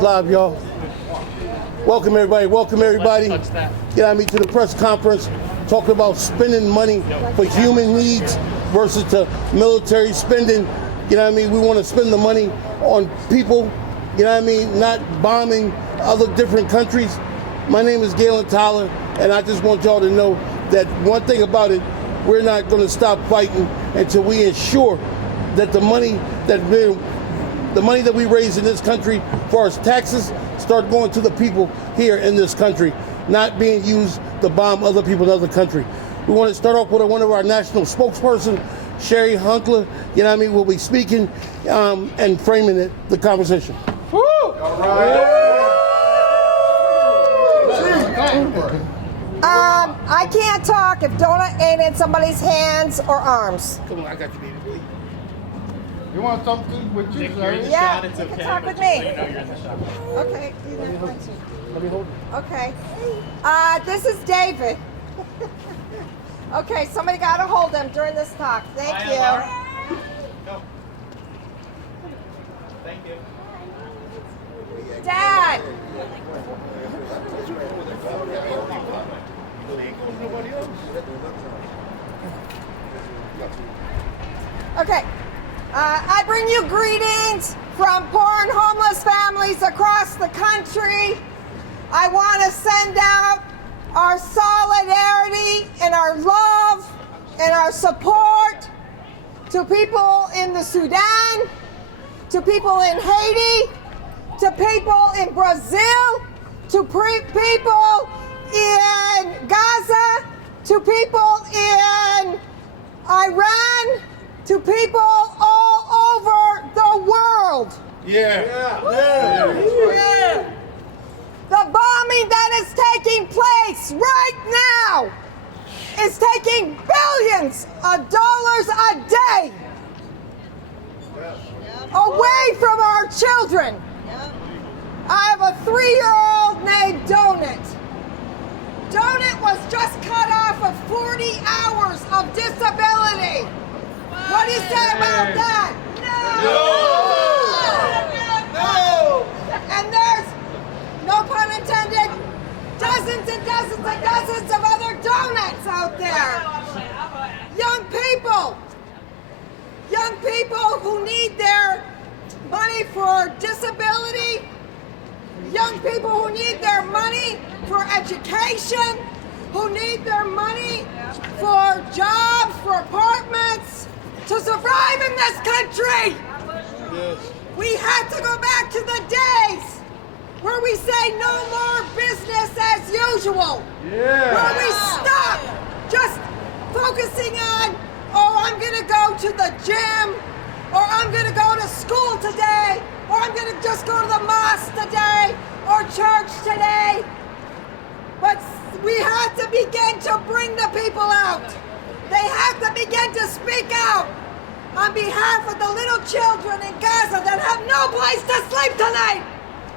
Live, y'all. Welcome everybody. Welcome everybody. To the press conference talking about spending money for human needs versus to military spending. We want to spend the money on people. Not bombing other different countries. My name is Galen Tyler, and I just want y'all to know that one thing about it, we're not going to stop fighting until we ensure that the money that we raise in this country for our taxes start going to the people here in this country, not being used to bomb other people in other countries. We want to start off with one of our national spokesperson, Sherry Hunkler, will be speaking and framing the conversation. Woo! All right. I can't talk if donut ain't in somebody's hands or arms. Come on, I got you, baby. You want something with you, sir? Yeah, you can talk with me. So you know you're in the shot. Okay. Let me hold it. Okay. This is David. Okay, somebody got to hold him during this talk. Thank you. No. Thank you. Dad. Okay. I bring you greetings from poor and homeless families across the country. I want to send out our solidarity and our love and our support to people in the Sudan, to people in Haiti, to people in Brazil, to people in Gaza, to people in Iran, to people all over the world. Yeah. The bombing that is taking place right now is taking billions of dollars a day away from our children. I have a 3-year-old named Donut. Donut was just cut off of 40 hours of disability. What do you say about that? No! And there's, no pun intended, dozens and dozens and dozens of other donuts out there. Young people who need their money for disability, young people who need their money for education, who need their money for jobs, for apartments, to survive in this country. Yes. We have to go back to the days where we say no more business as usual. Yeah. Where we stop just focusing on, oh, I'm going to go to the gym, or I'm going to go to school today, or I'm going to just go to the mosque today, or church today. But we have to begin to bring the people out. They have to begin to speak out on behalf of the little children in Gaza that have no place to sleep tonight.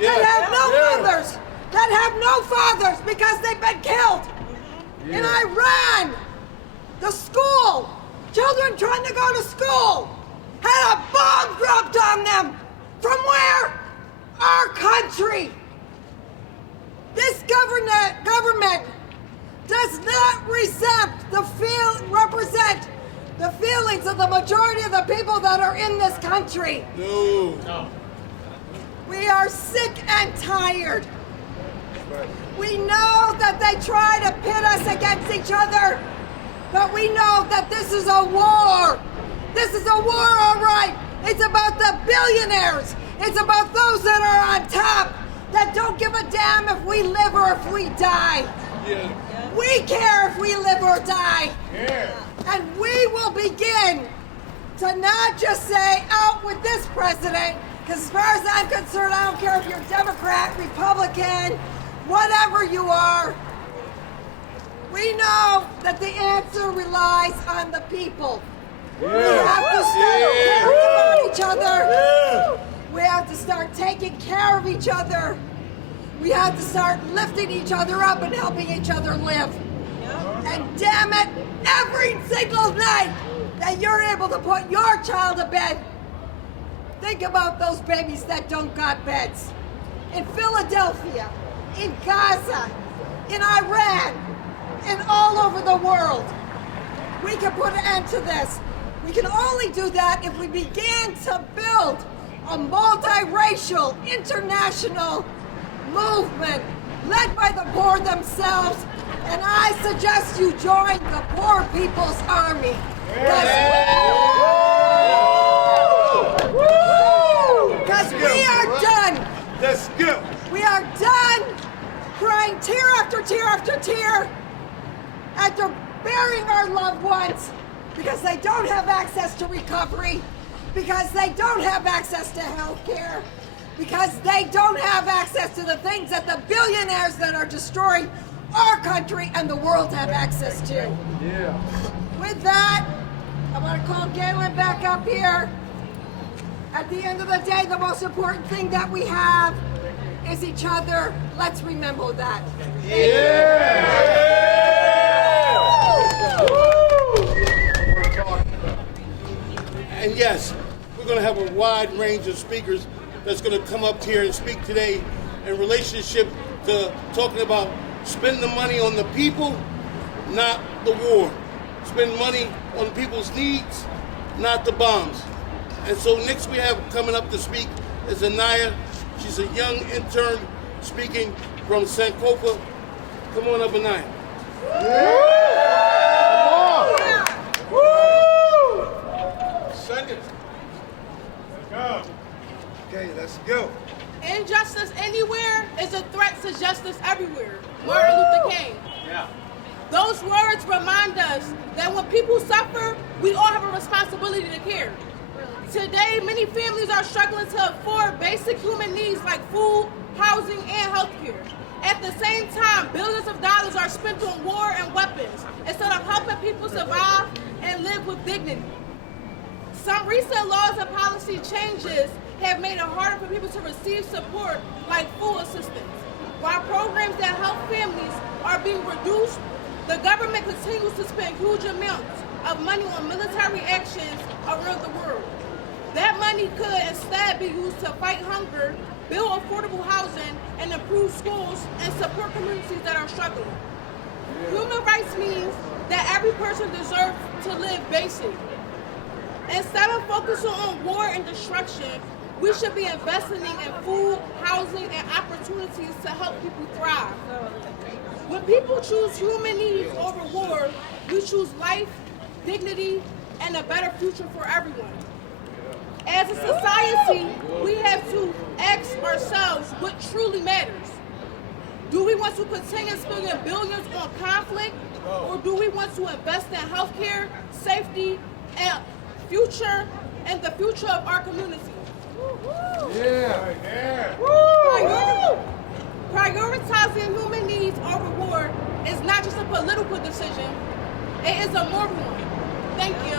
That have no mothers, that have no fathers because they've been killed. In Iran, the school, children trying to go to school, had a bomb dropped on them. From where? Our country. This government does not represent the feelings of the majority of the people that are in this country. No. We are sick and tired. We know that they try to pit us against each other, but we know that this is a war. This is a war, all right. It's about the billionaires. It's about those that are on top, that don't give a damn if we live or if we die. Yeah. We care if we live or die. Yeah. And we will begin to not just say, out with this president, because as far as I'm concerned, I don't care if you're Democrat, Republican, whatever you are. We know that the answer relies on the people. We have to start caring about each other. We have to start taking care of each other. We have to start lifting each other up and helping each other live. And damn it, every single night that you're able to put your child to bed, think about those babies that don't got beds. in Philadelphia, in Gaza, in Iran, and all over the world. We can put an end to this. We can only do that if we begin to build a multiracial international movement led by the poor themselves. And I suggest you join the Poor People's Army. Because we are done. Let's go. We are done crying tear after tear after tear after burying our loved ones because they don't have access to recovery, because they don't have access to health care, because they don't have access to the things that the billionaires that are destroying our country and the world have access to. Yeah. With that, I want to call Galen back up here. At the end of the day, the most important thing that we have is each other. Let's remember that. And yes, we're going to have a wide range of speakers that's going to come up here and speak today in relationship to talking about spend the money on the people, not the war. Spend money on people's needs, not the bombs. And so next we have coming up to speak is Anaya. She's a young intern speaking from Sankofa. Come on up, Anaya. Send it. Let's go. Okay, let's go. Injustice anywhere is a threat to justice everywhere. Martin Luther King. Yeah. Those words remind us that when people suffer, we all have a responsibility to care. Today, many families are struggling to afford basic human needs like food, housing, and health care. At the same time, billions of dollars are spent on war and weapons instead of helping people survive and live with dignity. Some recent laws and policy changes have made it harder for people to receive support like food assistance. While programs that help families are being reduced, the government continues to spend huge amounts of money on military actions around the world. That money could instead be used to fight hunger, build affordable housing, and improve schools and support communities that are struggling. Human rights means that every person deserves to live basic. Instead of focusing on war and destruction, we should be investing in food, housing, and opportunities to help people thrive. When people choose human needs over war, we choose life, dignity, and a better future for everyone. As a society, we have to ask ourselves what truly matters. Do we want to continue spending billions on conflict, or do we want to invest in healthcare, safety, and the future of our community? Prioritizing human needs over war is not just a political decision, it is a moral one. Thank you.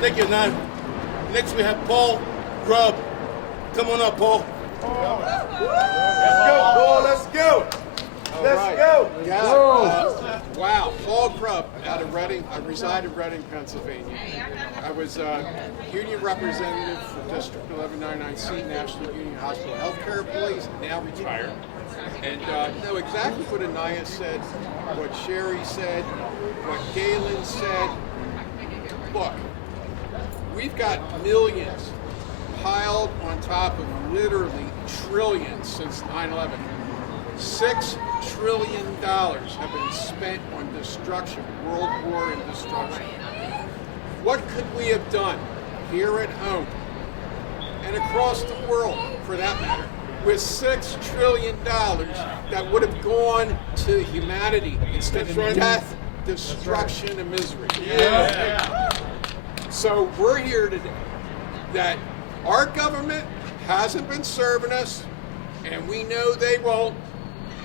Thank you, Nan. Next we have Paul Grubb. Come on up, Paul. Let's go, Paul. Let's go. Let's go. Yeah. Wow. Paul Grubb out of Reading. I reside in Reading, Pennsylvania. I was union representative for District 1199C, National Union Hospital Healthcare Employees, now retired. And know exactly what Anaya said, what Sherry said, what Galen said. Look, we've got millions piled on top of literally trillions since 9/11. $6 trillion have been spent on destruction, world war and destruction. What could we have done here at home and across the world, for that matter, with $6 trillion that would have gone to humanity instead of death, destruction, and misery? So we're here today that our government hasn't been serving us, and we know they won't.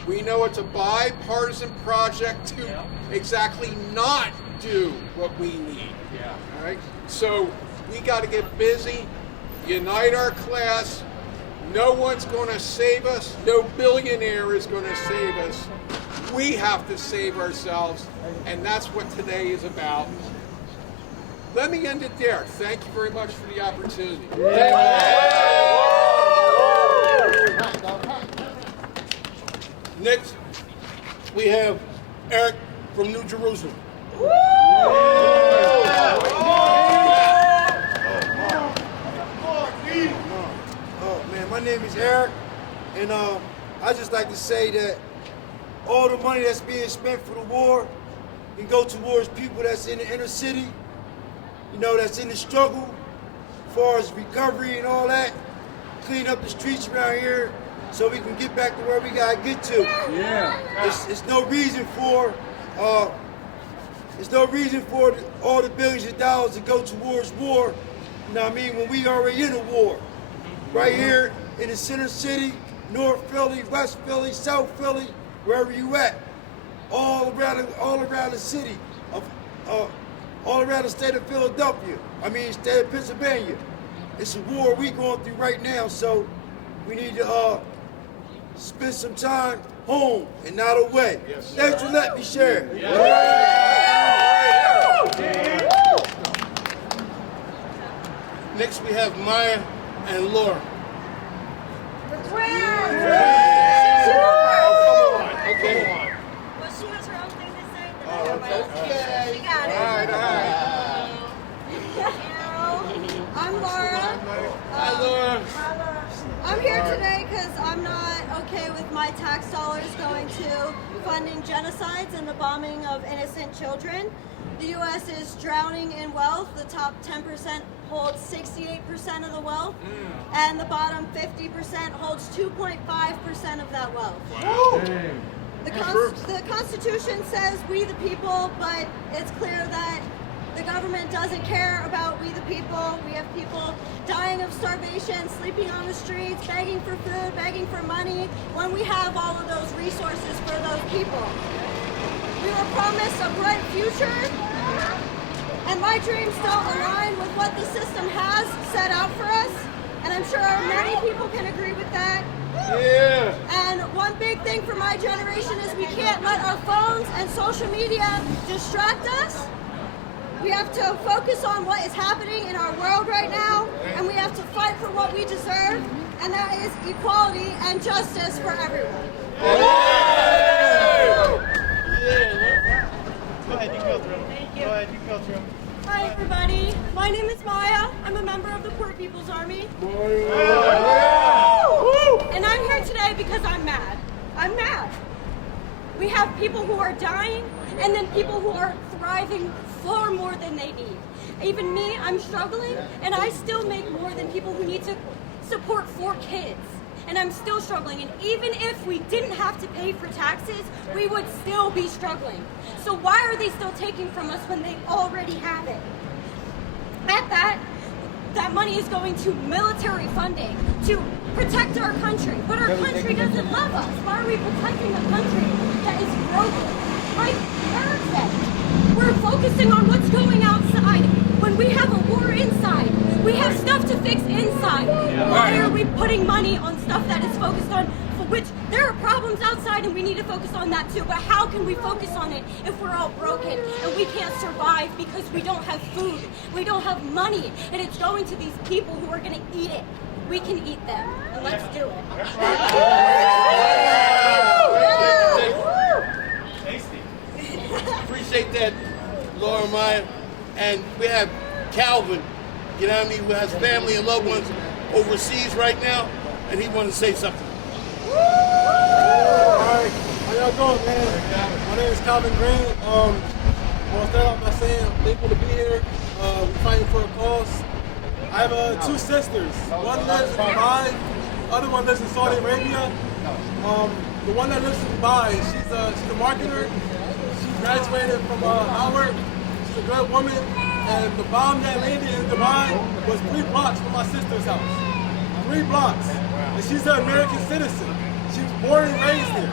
We know it's a bipartisan project to exactly not do what we need. All right? So we got to get busy, unite our class. No one's going to save us. No billionaire is going to save us. We have to save ourselves, and that's what today is about. let me end it there. Thank you very much for the opportunity. Next, we have Eric from New Jerusalem. Oh man, my name is Eric, and I just like to say that all the money that's being spent for the war can go towards people that's in the inner city, you know, that's in the struggle, as far as recovery and all that. Clean up the streets around here so we can get back to where we gotta get to. Yeah. It's no reason for all the billions of dollars to go towards war. You know what I mean? When we already in a war, right here in the center city, North Philly, West Philly, South Philly, wherever you at, all around the city, all around the state of Philadelphia. I mean, state of Pennsylvania. It's a war we going through right now, so we need to spend some time home and not away. Yes. Thanks for letting me share. Next, we have Maya and Laura. Okay. Well, she has her own thing to say. She got it. All right. I'm Laura. Hi, Laura. I'm here today because I'm not okay with my tax dollars going to funding genocides and the bombing of innocent children. The U.S. is drowning in wealth. The top 10% holds 68% of the wealth, and the bottom 50% holds 2.5% of that wealth. The Constitution says we the people, but it's clear that the government doesn't care about we the people. We have people dying of starvation, sleeping on the streets, begging for food, begging for money, when we have all of those resources for those people. We were promised a bright future, and my dreams don't align with what the system has set out for us, and I'm sure many people can agree with that. Yeah. And one big thing for my generation is we can't let our phones and social media distract us. We have to focus on what is happening in our world right now, and we have to fight for what we deserve, and that is equality and justice for everyone. Go ahead, you can go through them. Thank you. Go ahead, you can go through them. Hi everybody, my name is Maya. I'm a member of the Poor People's Army. And I'm here today because I'm mad. I'm mad. We have people who are dying, and then people who are thriving far more than they need. Even me, I'm struggling, and I still make more than people who need to support 4 kids. And I'm still struggling, and even if we didn't have to pay for taxes, we would still be struggling. So why are they still taking from us when they already have it? At that money is going to military funding to protect our country, but our country doesn't love us. Why are we protecting a country that is broken? Like Eric said, we're focusing on what's going outside when we have a war inside. We have stuff to fix inside. Why are we putting money on stuff that is focused on, for which there are problems outside and we need to focus on that too, but how can we focus on it if we're all broken and we can't survive because we don't have food, we don't have money, and it's going to these people who are going to eat it. We can eat them, and let's do it. Appreciate that, Laura Maya. And we have Calvin, you know what I mean, who has family and loved ones overseas right now, and he wanted to say something. Alright, how y'all going, man? My name is Calvin Green. I want to start off by saying I'm thankful to be here. We're fighting for a cause. I have 2 sisters. One lives in Dubai, the other one lives in Saudi Arabia. The one that lives in Dubai, she's a marketer. She graduated from Howard. She's a good woman. And the bomb that landed in Dubai was 3 blocks from my sister's house. 3 blocks. And she's an American citizen. She was born and raised there.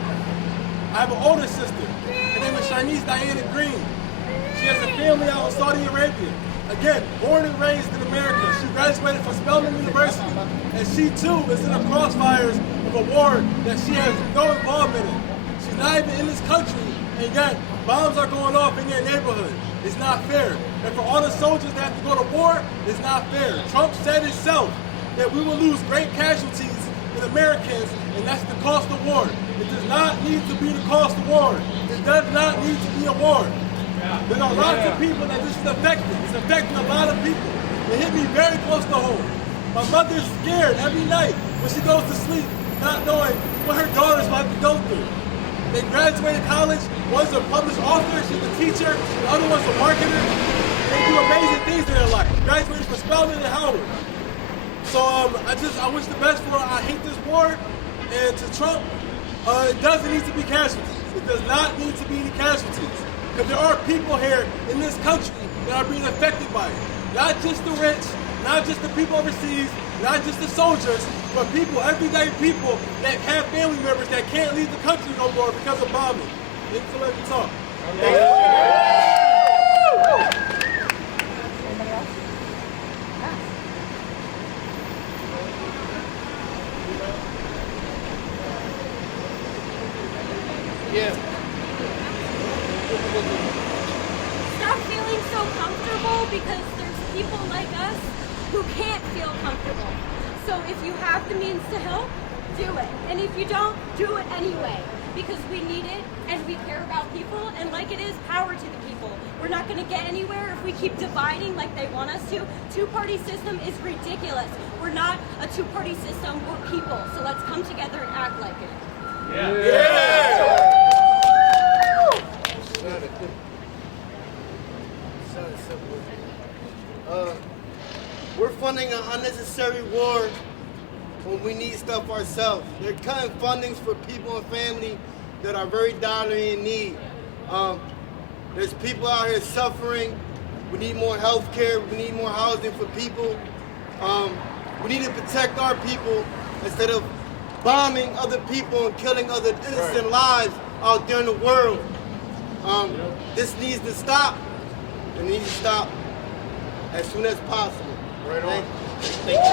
I have an older sister. Her name is Shanice Diana Green. She has a family out in Saudi Arabia. Again, born and raised in America. She graduated from Spelman University. And she too is in the crossfires of a war that she has no involvement in. She's not even in this country, and yet bombs are going off in their neighborhood. It's not fair. And for all the soldiers that have to go to war, it's not fair. Trump said himself that we will lose great casualties in Americans, and that's the cost of war. It does not need to be the cost of war. It does not need to be a war. There are lots of people that this is affecting. It's affecting a lot of people. It hit me very close to home. My mother's scared every night when she goes to sleep, not knowing what her daughter's about to go through. They graduated college. One's a published author, she's a teacher. The other one's a marketer. They do amazing things in their life. Graduated from Spelman and Howard. So I wish the best for her. I hate this war. And to Trump, it doesn't need to be casualties. It does not need to be any casualties. Because there are people here in this country that are being affected by it. Not just the rich, not just the people overseas, not just the soldiers, but people, everyday people that have family members that can't leave the country no more because of bombing. Thanks for letting me talk. Yeah. Stop feeling so comfortable because there's people like us who can't feel comfortable. So if you have the means to help, do it. And if you don't, do it anyway. Because we need it and we care about people, and like it is, power to the people. We're not going to get anywhere if we keep dividing like they want us to. Two-party system is ridiculous. We're not a two-party system, we're people. So let's come together and act like it. Yeah. We're funding an unnecessary war when we need stuff ourselves. They're cutting fundings for people and family that are very direly in need. There's people out here suffering. We need more health care. We need more housing for people. We need to protect our people instead of bombing other people and killing other innocent lives out there in the world. This needs to stop. It needs to stop as soon as possible. Right on. Thank you.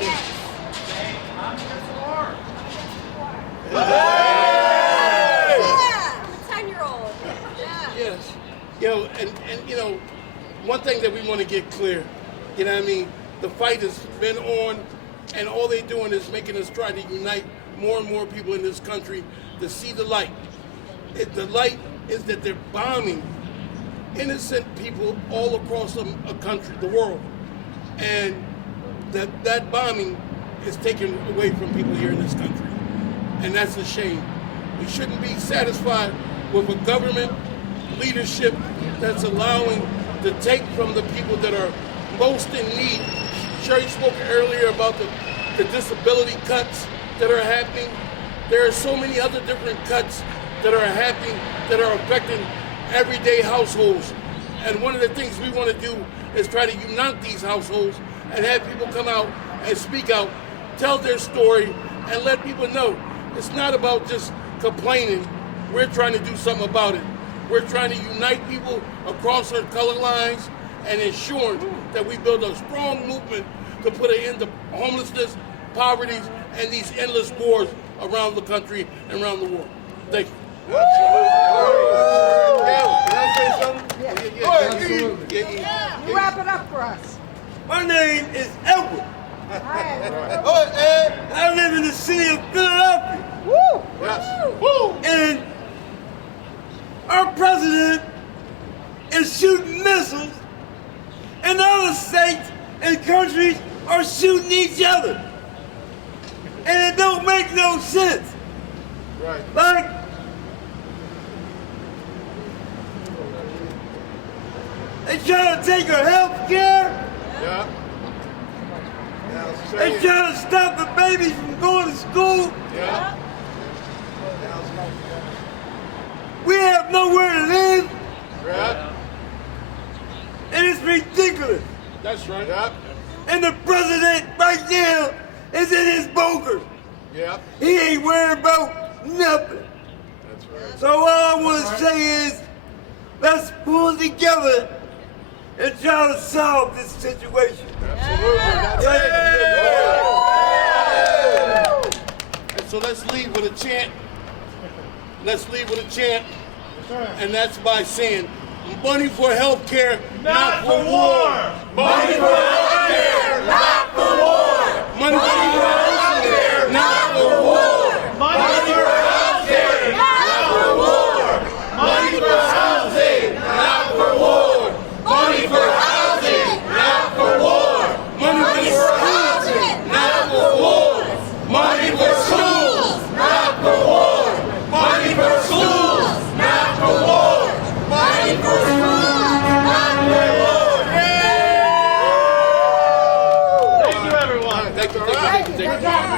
Yeah, I'm a 10-year-old. Yeah. Yes. You know, and you know, one thing that we want to get clear, you know what I mean? The fight has been on, and all they're doing is making us try to unite more and more people in this country to see the light. The light is that they're bombing innocent people all across a country, the world. And that bombing is taken away from people here in this country. And that's a shame. We shouldn't be satisfied with a government leadership that's allowing to take from the people that are most in need. Sherry spoke earlier about the disability cuts that are happening. There are so many other different cuts that are happening that are affecting everyday households. And one of the things we want to do is try to unite these households and have people come out and speak out, tell their story, and let people know it's not about just complaining. We're trying to do something about it. We're trying to unite people across our color lines and ensure that we build a strong movement to put an end to homelessness, poverty, and these endless wars around the country and around the world. Thank you. Can I say something? Yeah. You wrap it up for us. My name is Edward. Hi. I live in the city of Philadelphia. Woo! Yes. Woo! And our president is shooting missiles, and other states and countries are shooting each other. And it don't make no sense. Right. Like, they trying to take our health care. Yeah. They trying to stop the babies from going to school. Yeah. We have nowhere to live, Yeah. and it's ridiculous. That's right. Yeah. And the president right now is in his bunker. Yeah. He ain't worried about nothing. That's right. So all I want to say is, let's pull together and try to solve this situation. Absolutely. That's Yeah. it. And so let's leave with a chant let's leave with a chant, and that's by saying, money for health care, not for war. Money for health